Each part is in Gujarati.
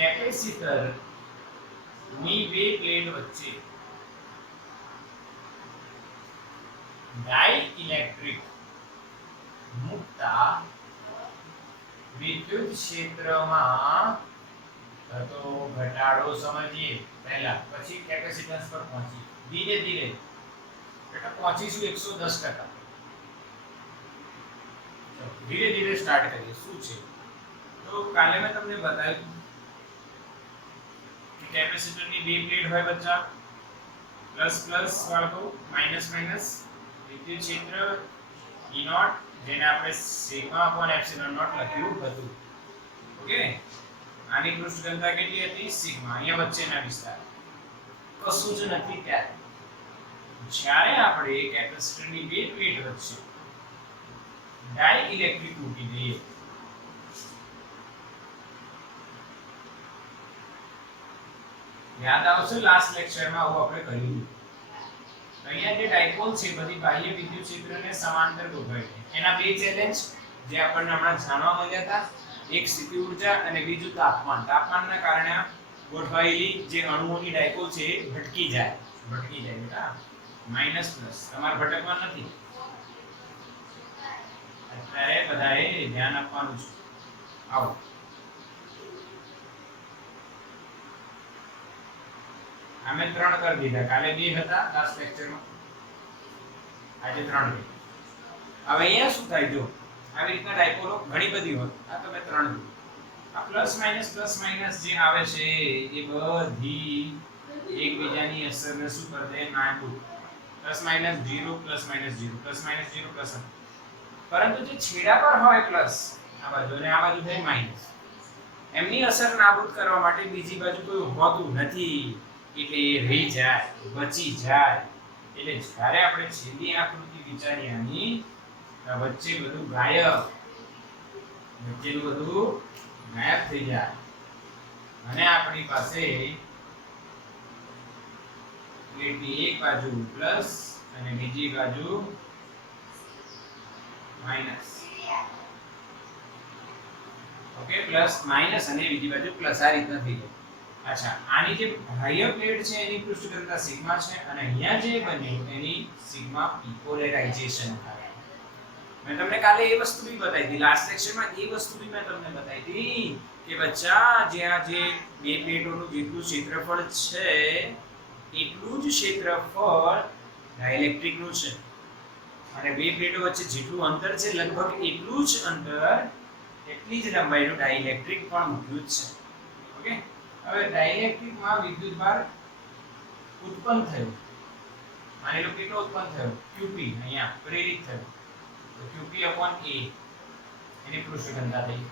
કેપેસિટર ની બે પ્લેટ વચ્ચે ડાઇલેક્ટ્રિક મુક્તા વિદ્યુત ક્ષેત્રમાં થતો ઘટાડો સમજીએ પહેલા, પછી કેપેસિટન્સ પર પહોંચીએ ધીરે ધીરે. એટલે પહોંચીશું 110%. ધીરે ધીરે સ્ટાર્ટ કરીએ. શું છે તો કાલે મેં તમને બતાવ્યું કે કેપેસિટરની બે પ્લેટ હોય બચ્ચા, પ્લસ પ્લસ વાળો, માઈનસ માઈનસ, વિદ્યુત ક્ષેત્ર E નોટ, જેને આપણે સિગ્મા અપોન એપ્સિલોન નોટ લખ્યું હતું. ઓકે, આની પૃષ્ઠ ઘનતા કેટલી હતી? સિગ્મા. અહીંયા વચ્ચેના વિસ્તાર કશું જ નથી. ત્યારે જ્યારે આપણે કેપેસિટરની બે પ્લેટ વચ્ચે ડાઇલેક્ટ્રિક મૂકી દઈએ, યાદ આવશે લાસ્ટ લેક્ચરમાં આવું આપણે કર્યું. અહીંયા જે ડાયપોલ છે બધી બાહ્ય વિદ્યુત ક્ષેત્રને સમાંતર ગોઠવાય છે. એના બે ચેલેન્જ જે આપણને હમણાં જાણવા મળ્યા હતા, એક સ્થિતિ ઊર્જા અને બીજું તાપમાન. તાપમાનના કારણે ગોઠવાયેલી જે અણુઓની ડાયપોલ છે એ ભટકી જાય બેટા. માઈનસ પ્લસ તમારે ભટકવા નથી. અત્યારે બધાએ ધ્યાન આપવાનું છે. આવો અમે 3 કરી દીધા. કાલે 2 હતા લાસ્ટ લેક્ચરમાં, આજે 3 થઈ. હવે અહીંયા શું થાય? જો આવી રીતના ડાયપોલો ઘણી બધી હોય, આ તો મેં 3 દીધું. આ પ્લસ માઈનસ જે આવે છે એ બધી એકબીજાની અસરને શું કરે છે? નાબૂદ. Plus minus 0 plus minus 0 plus minus 0 plus. પરંતુ જે છેડા પર હોય પ્લસ આ બાજુ અને આ બાજુ થાય માઈનસ, એમની અસર નાબૂદ કરવા માટે બીજી બાજુ કોઈ હોતું નથી. એટલે એ રહી જાય, બચી જાય. એટલે જ્યારે આપણે છેલ્લી આકૃતિ વિચારીએ આની, વચ્ચે બધું ગાયબ, વચ્ચેનું બધું ગાયબ થઈ જાય અને આપણી પાસે પ્લેટની એક બાજુ પ્લસ અને બીજી બાજુ માઈનસ. ઓકે, પ્લસ માઈનસ અને બીજી બાજુ પ્લસ, આ રીતના થઈ જાય. અચ્છા, આની જે બાહ્ય પ્લેટ છે એની પૃષ્ઠ ઘનતા સિગ્મા છે અને અહીંયા જે બન્યું એની સિગ્મા પોલેરાઇઝેશન થાય. મેં તમને કાલે એ વસ્તુ બી બતાવી હતી, લાસ્ટ લેક્ચરમાં એ વસ્તુ બી મેં તમને બતાવી હતી કે બચ્ચા જે આ જે બે પ્લેટોનું જેટલું ક્ષેત્રફળ છે એટલું જ ક્ષેત્રફળ ડાઇલેક્ટ્રિકનું છે અને બે પ્લેટો વચ્ચે જેટલું અંતર છે લગભગ એટલું જ અંતર, એટલી જ લંબાઈનું ડાઇલેક્ટ્રિક પણ મૂક્યું છે. ઓકે, હવે ડાઇલેક્ટ્રિકમાં વિદ્યુતભાર ઉત્પન્ન થયો. માની લો કેટલો ઉત્પન્ન થયો? Qp અહીંયા પ્રેરિત થયો. તો Qp upon A એની પૃષ્ઠ ઘનતા થઈ.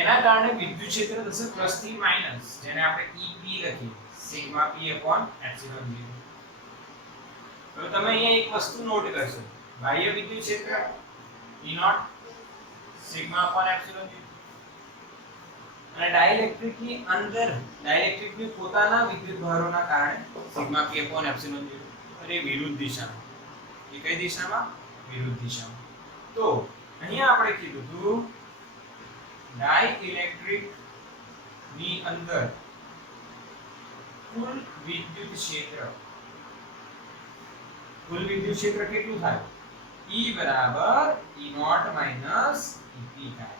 એના કારણે વિદ્યુત ક્ષેત્ર થશે પ્લસ થી માઈનસ, જેને આપણે EP લખીએ, સિગ્મા P upon એપ્સિલોન 0. હવે તમે અહીંયા એક વસ્તુ નોટ કરશો, બાહ્ય વિદ્યુત ક્ષેત્ર E naught sigma upon epsilon 0 અને ડાઇલેક્ટ્રિકની અંદર ડાઇલેક્ટ્રિકની પોતાના વિદ્યુત ભારોના કારણે સિગ્મા P upon એપ્સિલોન 0. અને વિરુદ્ધ દિશામાં. એ કઈ દિશામાં? વિરુદ્ધ દિશામાં. તો અહીંયા આપણે કીધું હતું ડાઇલેક્ટ્રિક ની અંદર કુલ વિદ્યુત ક્ષેત્ર કેટલું થાય? E બરાબર E નોટ માઈનસ EP થાય.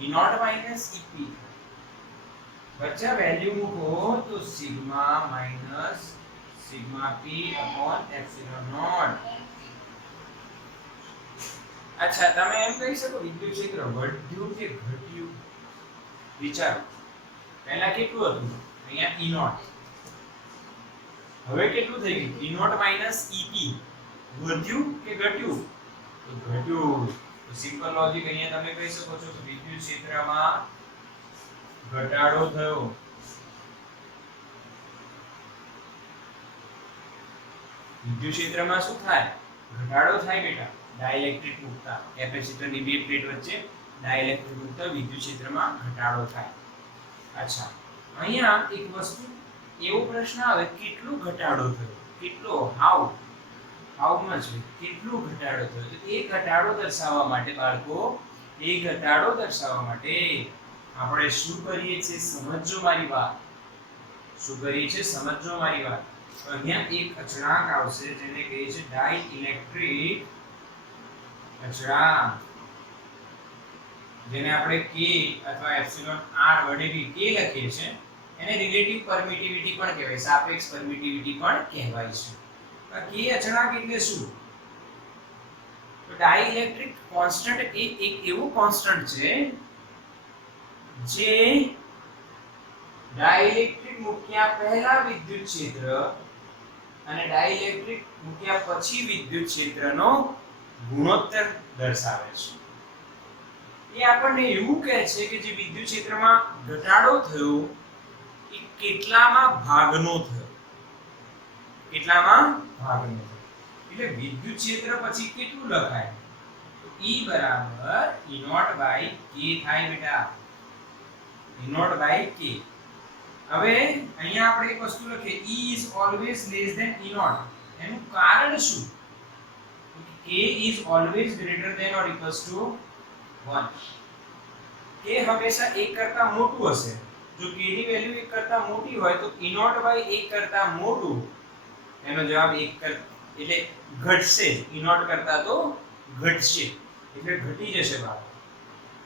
E નોટ માઈનસ EP થાય. બચ્ચા વેલ્યુ મૂકો તો sigma minus sigma P upon epsilon naught. અચ્છા, તમે એમ કહી શકો વિદ્યુત ક્ષેત્ર વધ્યું કે ઘટ્યું? વિચારો, પહેલા કેટલું હતું? અહીંયા E નોટ, હવે કેટલું થઈ ગયું? E naught minus EP. વધ્યું કે ઘટ્યું? તો ઘટ્યું. તો સિમ્પલ લોજિક અહીંયા તમે કહી શકો છો કે વિદ્યુત ક્ષેત્રમાં ઘટાડો થયો. વિદ્યુત ક્ષેત્રમાં શું થાય? ઘટાડો થાય બેટા. ડાઇલેક્ટ્રિક મુક્તા કેપેસિટરની બે પ્લેટ વચ્ચે ડાઇલેક્ટ્રિક મુક્તા વિદ્યુત ક્ષેત્રમાં ઘટાડો થાય. અચ્છા, અહીંયા એક વસ્તુ એવો પ્રશ્ન આવે, કેટલો ઘટાડો થયો? કેટલો? How much? કેટલો ઘટાડો થયો? તો એ ઘટાડો દર્શાવવા માટે બાળકો, એ ઘટાડો દર્શાવવા માટે આપણે શું કરીએ છીએ સમજો મારી વાત, શું કરીએ છીએ સમજો મારી વાત. અહીંયા એક અચળાંક આવશે જેને કહીએ છીએ ડાઇલેક્ટ્રિક અચળાંક, જેને આપણે k અથવા એપ્સિલોન r વડે બી k લખીએ છીએ. એને રિલેટિવ પરમિટિવિટી પણ કહેવાય, સાપેક્ષ પરમિટિવિટી પણ કહેવાય છે. k અચળાંક એટલે શું? તો ડાઇલેક્ટ્રિક કોન્સ્ટન્ટ એ એક એવું કોન્સ્ટન્ટ છે જે ડાઇલેક્ટ્રિક મૂક્યા પહેલા વિદ્યુત ક્ષેત્ર અને ડાઇલેક્ટ્રિક મૂક્યા પછી વિદ્યુત ક્ષેત્રનો ગુણોત્તર દર્શાવે છે. એ આપણને એવું કહે છે કે જે વિદ્યુત ક્ષેત્રમાં ઘટાડો થયો એ કેટલામાં ભાગનો થયો, કેટલામાં ભાગનો થયો. એટલે વિદ્યુત ક્ષેત્ર પછી કેટલું લખાય? તો E બરાબર E નોટ બાય k થાય બેટા, E નોટ બાય k. હવે અહીંયા આપણે એક વસ્તુ લખીએ, E is always less than E naught. એનું કારણ શું? k is always greater than or equals to 1. k હંમેશા 1 કરતા મોટું હશે. જો k ની વેલ્યુ 1 કરતા મોટી હોય તો E નોટ બાય 1 કરતા મોટું, એનો જવાબ 1 એટલે ઘટશે. E નોટ કરતા તો ઘટશે, એટલે ઘટી જશે બાળકો.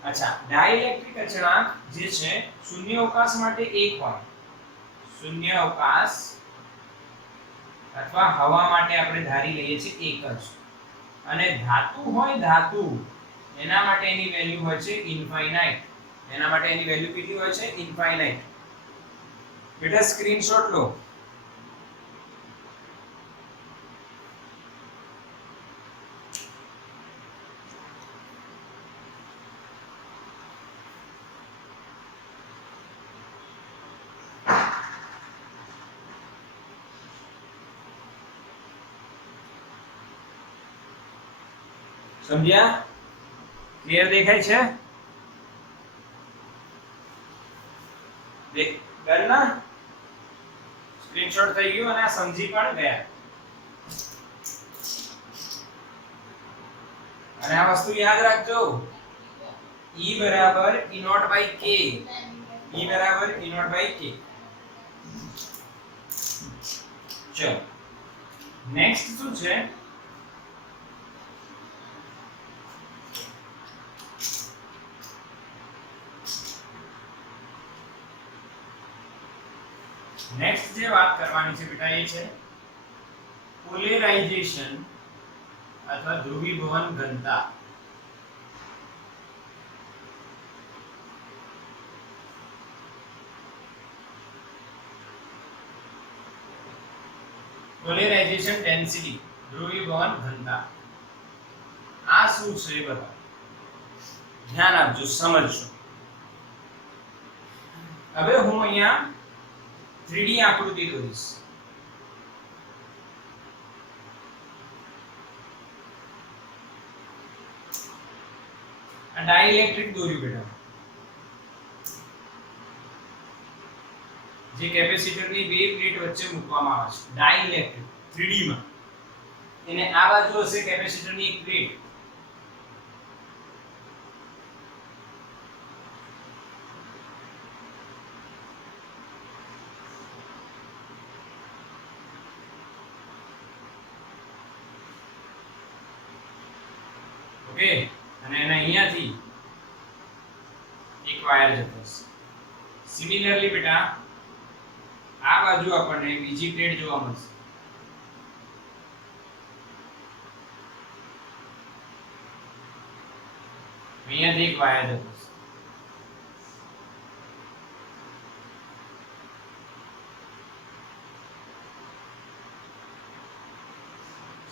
અચ્છા, ડાઇલેક્ટ્રિક અચળાંક જે છે શૂન્ય અવકાશ માટે 1 હોય, શૂન્ય અવકાશ અથવા હવા માટે આપણે ધારી લઈએ છીએ 1 જ. અને ધાતુ હોય, ધાતુ એના માટે એની વેલ્યુ હોય છે ઇન્ફાઇનાઇટ. એના માટે એની વેલ્યુ કેટલી હોય છે? ઇન્ફાઇનાઇટ. બેટા સ્ક્રીનશોટ લો. સમજ્યા? ક્લિયર દેખાય છે? દેખ ગરના સ્ક્રીનશોટ થઈ ગયું અને આ સમજી પણ ગયા. અને આ વસ્તુ યાદ રાખજો, E બરાબર E naught by k, E બરાબર E નોટ બાય k. ચલો નેક્સ્ટ શું છે? નેક્સ્ટ જે વાત કરવાની છે બેટા એ છે પોલેરાઇઝેશન અથવા ધ્રુવીભવન ઘનતા. પોલેરાઇઝેશન ડેન્સિટી, ધ્રુવીભવન ઘનતા. આ શું છે બતાવો, ધ્યાન આપજો, સમજજો. હવે હું અહીંયા 3D આકૃતિ દોરીશ. ડાઇલેક્ટ્રિક દોર્યું બેટા, જે કેપેસિટરની બે પ્લેટ વચ્ચે મૂકવામાં આવે છે. ડાઇલેક્ટ્રિક 3D માં એને આ બાજુ હશે કેપેસિટરની એક પ્લેટ, ઓકે, અને એને અહીંયાથી એક વાયર જતો હશે. સિમિલરલી બેટા આ બાજુ આપણને બીજી પ્લેટ જોવા મળશે. અહીંયાથી એક વાયર જતો હશે.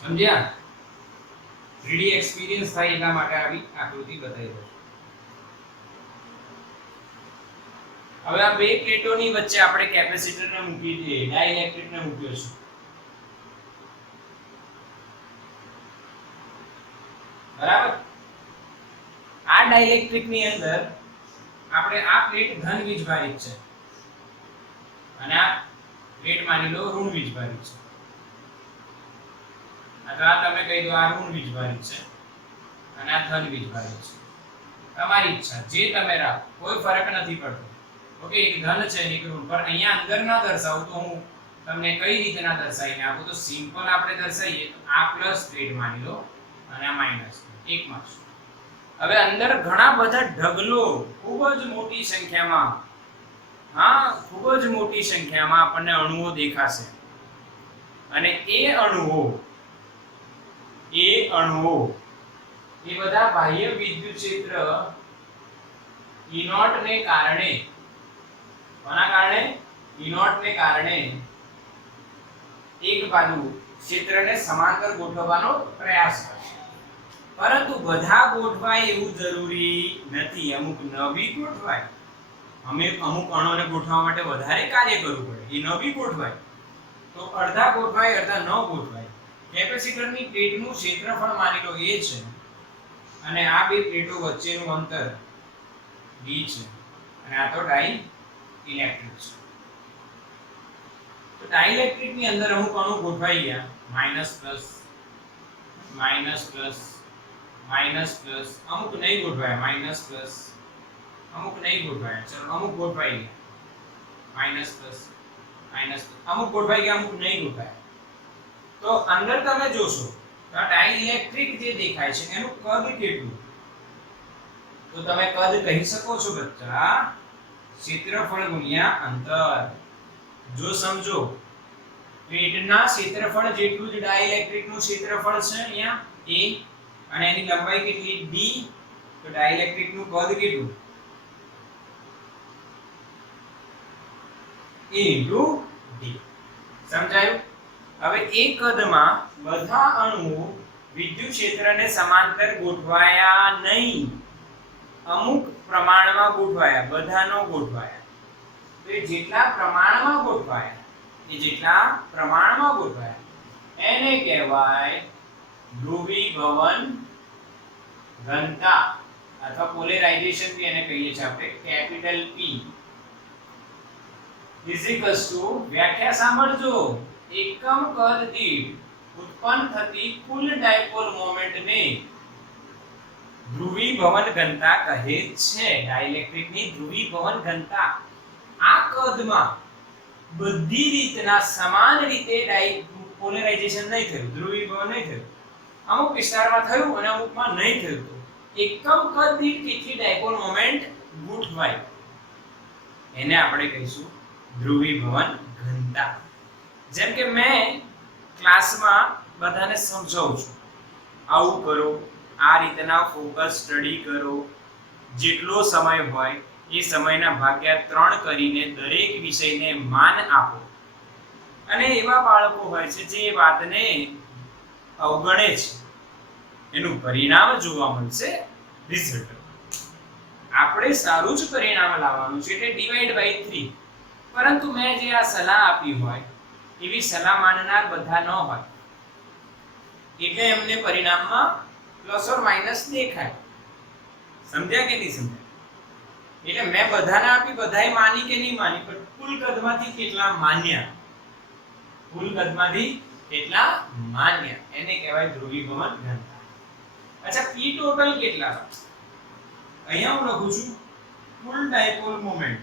સમજ્યા? 3D એક્સપીરિયન્સ થાય એટલા માટે આવી આકૃતિ બતાવી દઉં. હવે આ બે પ્લેટોની વચ્ચે આપણે કેપેસિટરને મૂકી દઈએ, ડાઇલેક્ટ્રિકને મૂક્યો છે. બરાબર? આ ડાઇલેક્ટ્રિકની અંદર આપણે આ પ્લેટ ધન વીજભારિત છે અને આ પ્લેટ માની લો ઋણ વીજભારિત છે. અથવા તમે કહી દો આ ઋણ વીજભારિત છે અને આ ધન વીજભારિત છે. તમારી ઈચ્છા જે તમે રાખો, કોઈ ફરક નથી પડતો. ઓકે, એક ધન છે એક ઋણ, પણ અહીંયા અંદર ના દર્શાવું તો હું તમને કઈ રીતના દર્શાવીને આપું તો સિમ્પલ આપણે દર્શાવીએ તો આ પ્લસ ગ્રેડ માની લો અને આ માઈનસ એક માર્ક્સ. હવે અંદર ઘણા બધા ઢગલો ખૂબ જ મોટી સંખ્યામાં, હા ખૂબ જ મોટી સંખ્યામાં આપણને અણુઓ દેખાશે અને એ અણુઓ એ બધા બાહ્ય વિદ્યુત ક્ષેત્ર E0 ને કારણે, કોના કારણે? E0 ને કારણે એક બાજુ ક્ષેત્રને સમાંતર ગોઠવવાનો પ્રયાસ કરશે. પરંતુ બધા ગોઠવાય એવું જરૂરી નથી, અમુક નવી ગોઠવાય. અમુક અણુઓને ગોઠવવા માટે વધારે કાર્ય કરવું પડે, એ નવી ગોઠવાય તો અડધા ગોઠવાય અડધા ન ગોઠવાય. કેપેસિટરની પ્લેટનું ક્ષેત્રફળ માની લો a છે અને આ બે પ્લેટો વચ્ચેનું અંતર d છે અને આ તો ડાઇલેક્ટ્રિક છે. તો ડાઇલેક્ટ્રિક ની અંદર અમુક અણુ ગોઠવાઈ ગયા, માઈનસ પ્લસ અમુક નહીં ગોઠવાયા, માઈનસ પ્લસ અમુક નહીં ગોઠવાયા, ચલો અમુક ગોઠવાઈ ગયા, માઈનસ પ્લસ અમુક ગોઠવાઈ ગયા, અમુક નહીં ગોઠવાયા. તો અંદર તમે જોશો તો આ ડાઇલેક્ટ્રિક જે દેખાય છે એનું કદ કેટલું? તો તમે કદ કહી શકો છો બચ્ચા ક્ષેત્રફળ ગુણ્યા અંતર. જો સમજો પ્લેટના ક્ષેત્રફળ જેટલું જ ડાઇલેક્ટ્રિક નું ક્ષેત્રફળ છે અહીંયા a અને એની લંબાઈ કેટલી d, તો ડાઇલેક્ટ્રિક નું કદ કેટલું? a * d. સમજાયું? હવે એક કદમાં બધા અણુઓ વિદ્યુત ક્ષેત્રને સમાંતર ગોઠવાયા નહીં, અમુક પ્રમાણમાં ગોઠવાયા, બધા ન ગોઠવાયા. તો એ જેટલા પ્રમાણમાં ગોઠવાયા એને કહેવાય ધ્રુવીભવન ઘનતા અથવા પોલેરાઇઝેશન બી એને કહીએ છીએ આપણે, કેપિટલ P વ્યાખ્યા સાંભળજો, એકમ કદ દીઠ ઉત્પન્ન થતી કુલ ડાયપોલ મોમેન્ટને ધ્રુવીભવન ઘનતા કહે છે. ડાઇલેક્ટ્રિકની ધ્રુવીભવન ઘનતા. આ કદમાં બધી રીતના સમાન રીતે પોલેરાઇઝેશન નહીં થયું, ધ્રુવીભવન નહીં થયું, અમુક વિસ્તારમાં થયું અને અમુકમાં નહીં થયું. તો એકમ કદ દીઠ કેટલી ડાયપોલ મોમેન્ટ ગોઠવાય એને આપણે કહીશું ધ્રુવીભવન ઘનતા. જેમ કે મેં ક્લાસમાં બધાને સમજાવું છું, આવું કરો, આ રીતના ફોકસ સ્ટડી કરો, જેટલો સમય હોય એ સમયના ભાગ્યા 3 કરીને દરેક વિષયને માન આપો. અને એવા બાળકો હોય છે જે વાતને અવગણે છે, એનું પરિણામ જોવા મળશે રિઝલ્ટ. આપણે સારું જ પરિણામ લાવવાનું છે એટલે ડિવાઇડ બાય 3. પરંતુ મેં જે આ સલાહ આપી હોય એવી સલાહ માનનાર બધા ન હોય એટલે એમને પરિણામમાં પ્લસ ઓર માઈનસ દેખાય. સમજ્યા કે નહીં સમજ્યા? એટલે મેં બધાને આપી, બધાએ માની કે નહીં માની, પણ કુલ કદમાંથી કેટલા માન્યા, એને કહેવાય ધ્રુવીભવન ઘનતા. અચ્છા, P ટોટલ કેટલા? અહીંયા હું લખું છું કુલ ડાયપોલ મોમેન્ટ.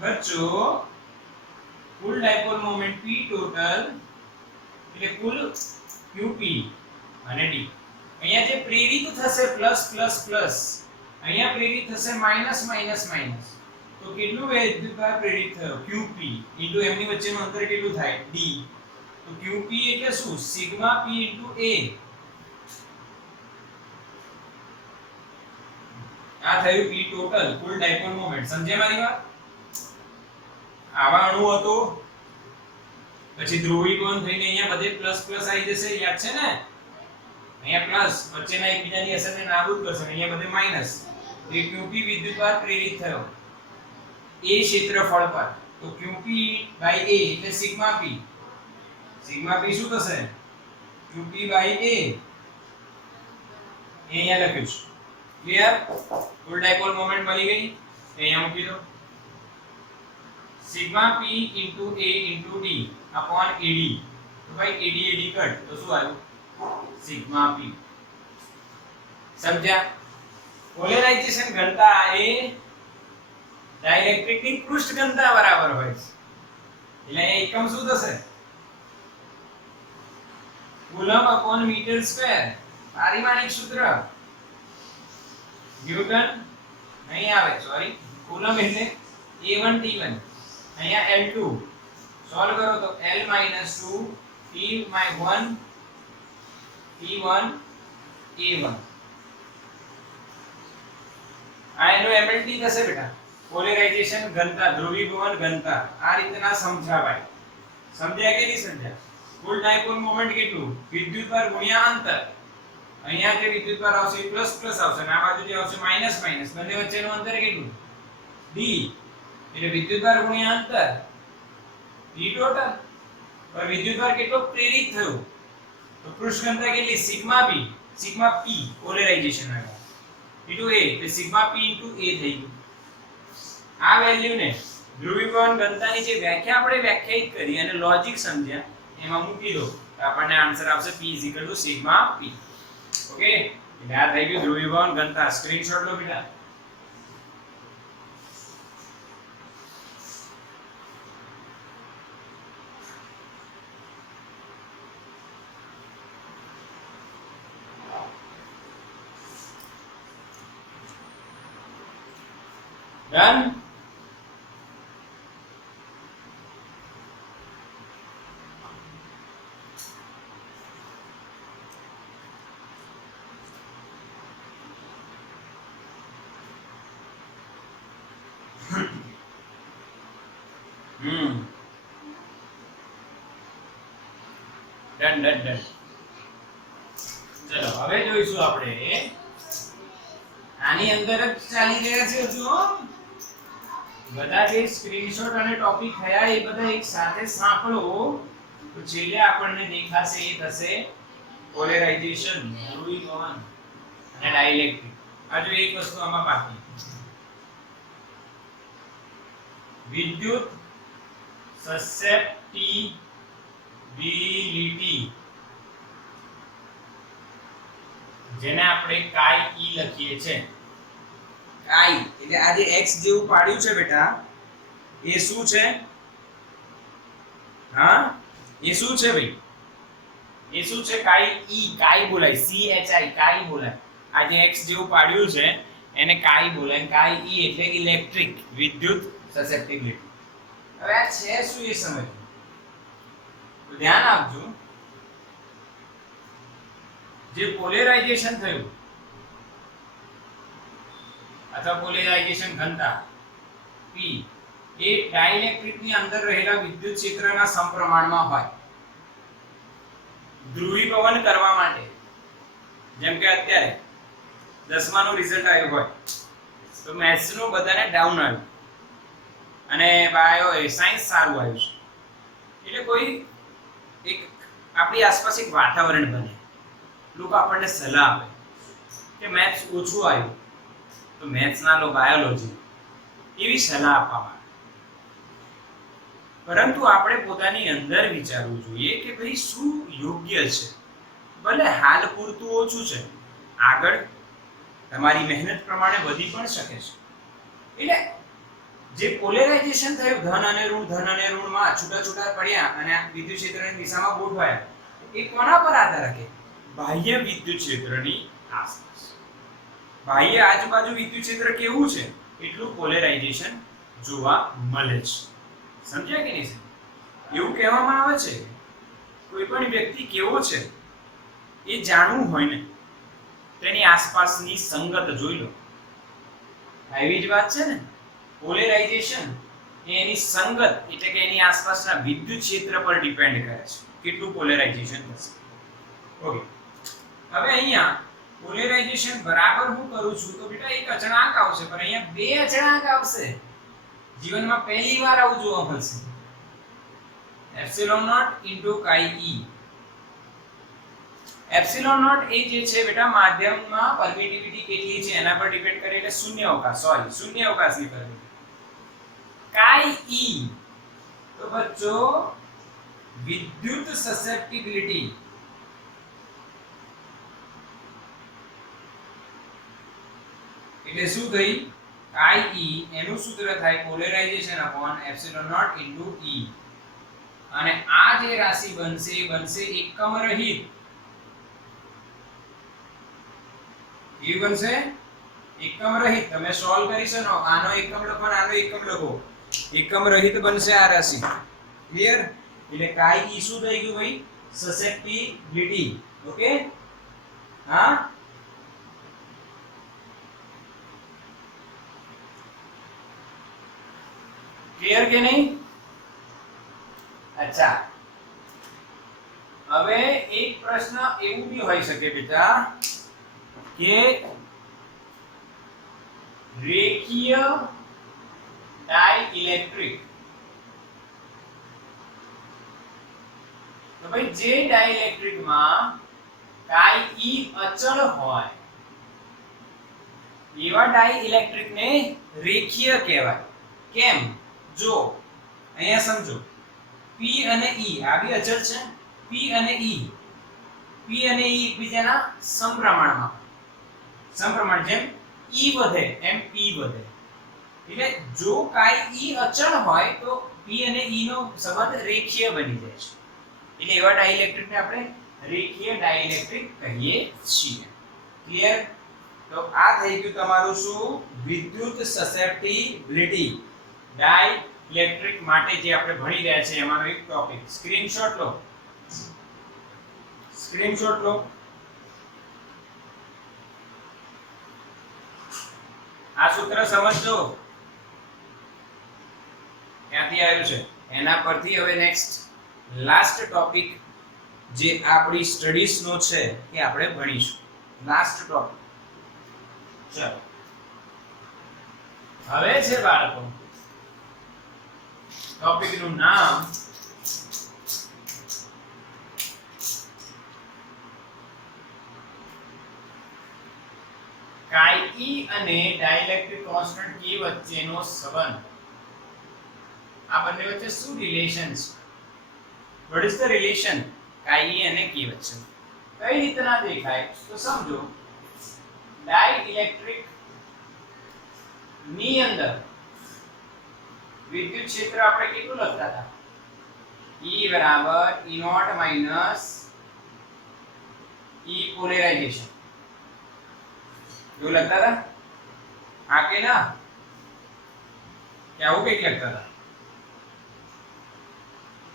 બચ્ચો કુલ ડાયપોલ મોમેન્ટ P ટોટલ એટલે કુલ QP અને D. અહીંયા જે પ્રેરિત થશે પ્લસ પ્લસ પ્લસ, અહીંયા પ્રેરિત થશે માઈનસ માઈનસ માઈનસ. તો કેટલું વિદ્યુતભાર પ્રેરિત થયો? QP ઇન્ટુ એમની વચ્ચેનું અંતર કેટલું થાય? D. તો QP એટલે શું? Sigma P into A. આ થયું P ટોટલ કુલ ડાયપોલ મોમેન્ટ. સમજ્યા મારી વાત? આવા અણુ હતો પછી ધ્રુવીભવન થઈને અહીંયા બધે પ્લસ પ્લસ આવી જશે, યાદ છે ને? અહીંયા પ્લસ વચ્ચેના એકબીજાની અસરને નાબૂદ કરશે, અહીંયા બધે માઈનસ. તો QP વિદ્યુતભાર પ્રેરિત થયો A ક્ષેત્રફળ પર, તો QP A એટલે સિગ્મા P. સિગ્મા P શું થશે? QP A. અહીંયા લખ્યું છે. ક્લિયર? કુલ ડાયપોલ મોમેન્ટ મળી ગઈ. અહીંયા મૂકી દો. Sigma P into A into D upon AD. તો ભાઈ AD કટ તો શું આવ્યું? Sigma P. સમજ્યા? પોલેરાઇઝેશન ઘનતા એ ડાઇલેક્ટ્રિક ની પૃષ્ઠ ઘનતા બરાબર હોય છે. એટલે એકમ શું થશે? Coulomb upon meter square. પારિમાણિક સૂત્ર ન્યૂટન અહીં આવે, સોરી કુલમ એટલે A1 T1, અહીંયા L2 સોલ્વ કરો તો L - 2 T1 T1 A1 આ એનો MLT થશે બેટા. પોલેરાઇઝેશન ઘનતા, ધ્રુવીભવન ઘનતા આ રીતના સમજાવાય. સમજ્યા કે નહીં સમજ્યા? કુલ ડાયપોલ મોમેન્ટ કેટલું? વિદ્યુતભાર ગુણ્યા અંતર. અહીંયા જે વિદ્યુતભાર આવશે એ પ્લસ પ્લસ આવશે અને આ બાજુ જે આવશે માઈનસ માઈનસ. બંને વચ્ચેનું અંતર કેટલું? d. એટલે વિદ્યુતભાર ગુણ્યા અંતર d ટોટલ. પર વિદ્યુતભાર કેટલો પ્રેરિત થયો? તો પૃષ્ઠ ઘનતા કેટલી? Sigma p. Sigma p polarisation આવ્યો ઇન્ટુ a, એટલે સિગ્મા p ઇન્ટુ a થઈ ગયું. આ વેલ્યુ ને ધ્રુવીભવન ઘનતાની જે વ્યાખ્યા આપણે વ્યાખ્યાયિત કરી અને લોજિક સમજ્યા એમાં મૂકી દો તો આપણને આન્સર આવશે p સિગ્મા p. ઓકે, એટલે આ થઈ ગયું ધ્રુવીભવન ઘનતા. સ્ક્રીનશોટ લો બેટા. ડન. Done done done. ચલો હવે જોઈશું આપણે આની અંદર જ ચાલી રહ્યા છે હજુ. બધા જે સ્ક્રીનશોટ અને ટોપિક થયા એ બધા એક સાથે સાંભળો તો છેલ્લે આપણને દેખાશે એ થશે પોલેરાઇઝેશન, ધ્રુવીભવન અને ડાઇલેક્ટ્રિક. હજુ એક વસ્તુ આમાં બાકી, વિદ્યુત સસેપ્ટિબિલિટી, જેને આપણે કાઈ ઈ લખીએ છે. કાઈ એટલે આ જે x જેવું પાડ્યું છે બેટા એ શું છે? હા, એ શું છે ભાઈ? એ શું છે? કાઈ ઈ. કાઈ બોલાય, chi કાઈ બોલાય. આ જે x જેવું પાડ્યું છે એને કાઈ બોલાય. કાઈ ઈ એટલે ઇલેક્ટ્રિક વિદ્યુત સસેપ્ટિબિલિટી. હવે આ છે શું એ સમજો તો ધ્યાન આપજો. જે પોલેરાઇઝેશન થયું અથવા પોલેરાઇઝેશન ઘનતા P એ ડાઇલેક્ટ્રિક ની અંદર રહેલા વિદ્યુત ક્ષેત્રના સમપ્રમાણમાં હોય. ધ્રુવીભવન કરવા માટે, જેમ કે અત્યારે 10મા નું રિઝલ્ટ આવ્યું હોય તો મેથ્સ નું બધાને ડાઉન આવ્યું અને બાયો સાયન્સ સારું આવ્યું છે. એટલે કોઈ એક આપણી આસપાસ એક વાતાવરણ બને, લોકો આપણને સલાહ આપે કે મેથ્સ ઓછું આવ્યું તો મેથ્સ ના લો, બાયોલોજી, એવી સલાહ આપવામાં. પરંતુ આપણે પોતાની અંદર વિચારવું જોઈએ કે ભાઈ શું યોગ્ય છે. ભલે હાલ પૂરતું ઓછું છે, આગળ તમારી મહેનત પ્રમાણે વધી પણ શકે છે. એટલે જે પોલેરાઇઝેશન થયું ધન અને ઋણ, ધન અને ઋણમાં છૂટા છૂટા પડ્યા અને વિદ્યુત ક્ષેત્રની દિશામાં ગોઠવાયા, એ કોના પર આધાર રાખે? બાહ્ય વિદ્યુત ક્ષેત્રની આસપાસ. બાહ્ય આજુબાજુ વિદ્યુત ક્ષેત્ર કેવું છે એટલું પોલેરાઇઝેશન જોવા મળે છે. સમજ્યા કે નહીં? એવું કહેવામાં આવે છે કોઈ પણ વ્યક્તિ કેવો છે એ જાણવું હોય ને તેની આસપાસની સંગત જોઈ લો. એવી જ વાત છે ને, પોલેરાઇઝેશન એની સંગત એટલે કે એની આસપાસના વિદ્યુત ક્ષેત્ર પર ડિપેન્ડ કરે છે કેટલું પોલેરાઇઝેશન થશે. ઓકે, હવે અહીંયા પોલેરાઇઝેશન બરાબર હું કરું છું તો બેટા એક અચળાંક આવશે, પણ અહીંયા બે અચળાંક આવશે. જીવનમાં પહેલી વાર આવું જોવા મળશે. એપ્સિલોન નોટ ઇન્ટુ કાઈ ઈ. એપ્સિલોન નોટ એ જે છે બેટા માધ્યમમાં પરમિટિવિટી કેટલી છે એના પર ડિપેન્ડ કરે, એટલે શૂન્ય અવકાશની પરમિટિવિટી. કાઈ ઈ તો બચ્ચો વિદ્યુત સસેપ્ટિબિલિટી. એટલે શું થઈ chi e એનું સૂત્ર થાય polarization upon epsilon naught into e અને આ જે રાશિ બનશે એ બનશે એકમ રહિત એ બનશે એકમ રહિત તમે સોલ્વ કરી શકો આનો એકમ લખો અને આનો એકમ લખો એકમ રહિત બનશે આ રાશિ ક્લિયર એટલે chi e શું થઈ ગયું ભાઈ સસેપ્ટિબિલિટી ઓકે હા ક્લિયર કે નહીં અચ્છા હવે એક પ્રશ્ન એવું भी હોઈ શકે બેટા કે રેખીય ડાઇલેક્ટ્રિક તો ભાઈ જે ડાઇલેક્ટ્રિક માં chi e અચળ હોય એવા ડાઇલેક્ટ્રિક ને રેખીય કહેવાય કેમ જો અહીંયા સમજો p અને e આ બી અચળ છે p અને e એકબીજાના સમપ્રમાણ જેમ e વધે એમ p વધે એટલે જો chi e અચળ હોય તો p અને e નો સંબંધ રેખીય બની જાય છે એટલે એવા ડાઇલેક્ટ્રિક ને આપણે રેખીય ડાઇલેક્ટ્રિક કહીએ છીએ ક્લિયર તો આ થઈ ગયું તમારું શું વિદ્યુત સસેપ્ટિબિલિટી ડાઇલેક્ટ્રિક માટે જે આપણે ભણી રહ્યા છે એમાંનો એક ટોપિક સ્ક્રીનશોટ લો આ સૂત્ર સમજજો ક્યાંથી આવ્યું છે એના પરથી હવે નેક્સ્ટ લાસ્ટ ટોપિક જે આપણી સ્ટડીઝ નો છે એ આપણે ભણીશું લાસ્ટ ટોપિક ચલો હવે છે બાળકો ટોપિક નું નામ chi e અને ડાઇલેક્ટ્રિક કોન્સ્ટન્ટ k વચ્ચેનો સંબંધ આ બંને વચ્ચે શું રિલેશન છે what is the relation chi e અને k વચ્ચે કઈ રીતના દેખાય તો સમજો ડાઇલેક્ટ્રિક ની અંદર વિદ્યુત ક્ષેત્ર આપણે કેટલું લખતા હતા E બરાબર E naught minus E polarization जो लगता था आके ना क्या वो कई लगता था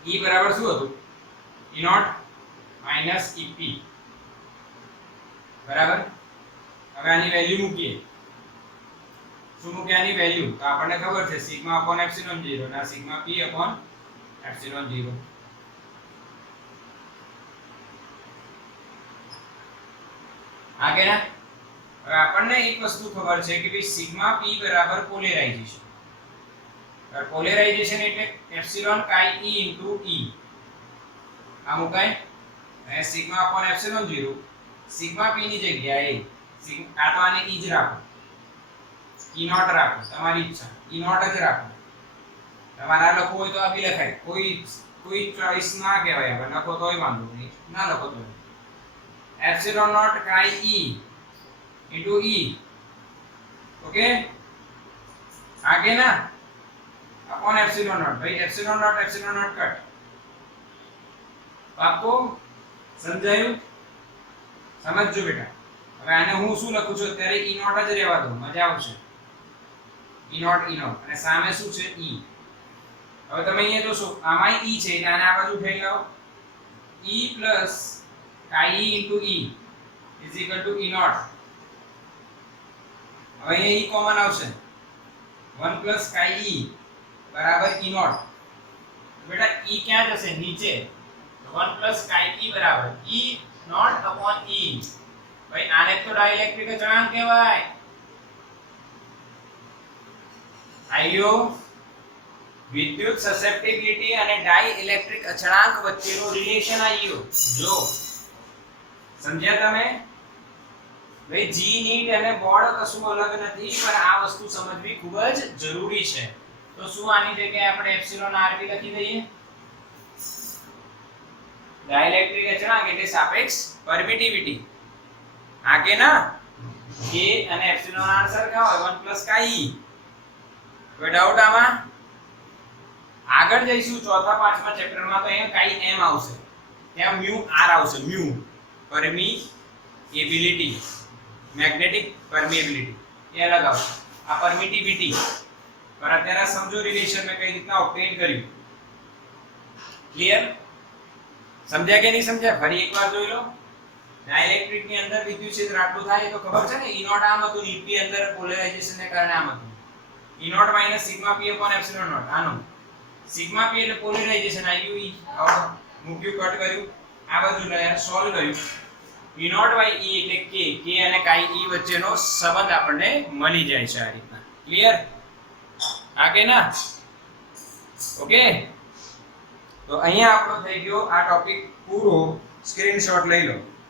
E बराबर શું હતું E નોટ માઈનસ EP બરાબર હવે આની વેલ્યુ મૂકીએ શું મૂકીએ આની વેલ્યુ તો આપણને ખબર છે સિગ્મા અપોન એપ્સિલોન 0 ના સિગ્મા P અપોન એપ્સિલોન 0 આગે ના હવે આપણને એક વસ્તુ ખબર છે કે ભાઈ સિગ્મા p બરાબર પોલેરાઇઝેશન પોલેરાઇઝેશન એટલે epsilon chi e into e આ મુકાય અને sigma upon epsilon 0 sigma p ની જગ્યાએ આ તો આને e જ રાખો e નોટ રાખો તમારી ઈચ્છા e નોટ જ રાખો તમારે આ લખવું હોય તો આ બી લખાય કોઈ ચોઈસ ના કહેવાય હવે લખો તોય વાંધો નહીં ના લખો તો epsilon naught chi e into e okay आगे ना अपॉन एप्सिलॉन नॉट भाई एप्सिलॉन नॉट कट आपको समझाયું સમજજો બેટા હવે આને હું શું લખું છું અત્યારે e નોટ જ રહેવા દો મજા આવશે e નોટ અને સામે શું છે e હવે તમે અહીંયા જોશો આમાં e છે એટલે આને આ બાજુ ફેરી લાવો e plus chi e into e is equal to e naught હવે અહીંયા e કોમન આવશે 1 plus chi e બરાબર e નોટ બેટા e ક્યાં જશે નીચે તો 1 plus chi e બરાબર e નોટ upon e ભાઈ આને તો ડાઇલેક્ટ્રિક અચળાંક કહેવાય આયો વિદ્યુત સસેપ્ટિબિલિટી અને ડાઇલેક્ટ્રિક અચળાંક વચ્ચેનો રિલેશન આયો જો સમજ્યા તમે ભાઈ જી નીટ અને બોર્ડ કશું અલગ નથી પણ આ વસ્તુ સમજવી ખૂબ જ જરૂરી છે તો શું આની જગ્યાએ આપણે એપ્સિલોન આરબી લખી દઈએ ડાઇલેક્ટ્રિક અચળાંક એટલે સાપેક્ષ પરમિટિવિટી આગે ના k અને એપ્સિલોન r સરખા હોય 1 chi e કોઈ ડાઉટ આમાં? આગળ જઈશું ચોથા પાંચમા ચેપ્ટરમાં તો અહીંયા chi m આવશે, ત્યાં mu r આવશે, mu permeability magnetic permeability એ અલગ આવશે, આ permittivity पर અત્યારે સમજો રિલેશન મેં કઈ રીતના ઓબ્ટેન કર્યું. ક્લિયર? સમજ્યા કે નહીં સમજ્યા? ફરી એકવાર જોઈ લો. ડાઇલેક્ટ્રિક ની અંદર વિદ્યુત ક્ષેત્ર આટલું થાય તો ખબર છે ને, E નોટ આમ હતું, EP અંદર પોલરાઇઝેશન ને કારણે આમ હતું. E naught minus sigma p upon epsilon naught આનું સિગ્મા p એટલે પોલરાઇઝેશન આયુ E આવો મૂક્યું, કટ કર્યું, આ બધું લયા સોલ્વ કર્યું. E નોટ બાય E એટલે k અને chi e વચ્ચેનો સંબંધ આપણને મળી જાય છે આ રીતના. ક્લિયર? આ કે ના? ઓકે, તો અહીંયા આપણો થઈ ગયો આ ટોપિક પૂરો. સ્ક્રીનશોટ લઈ લો.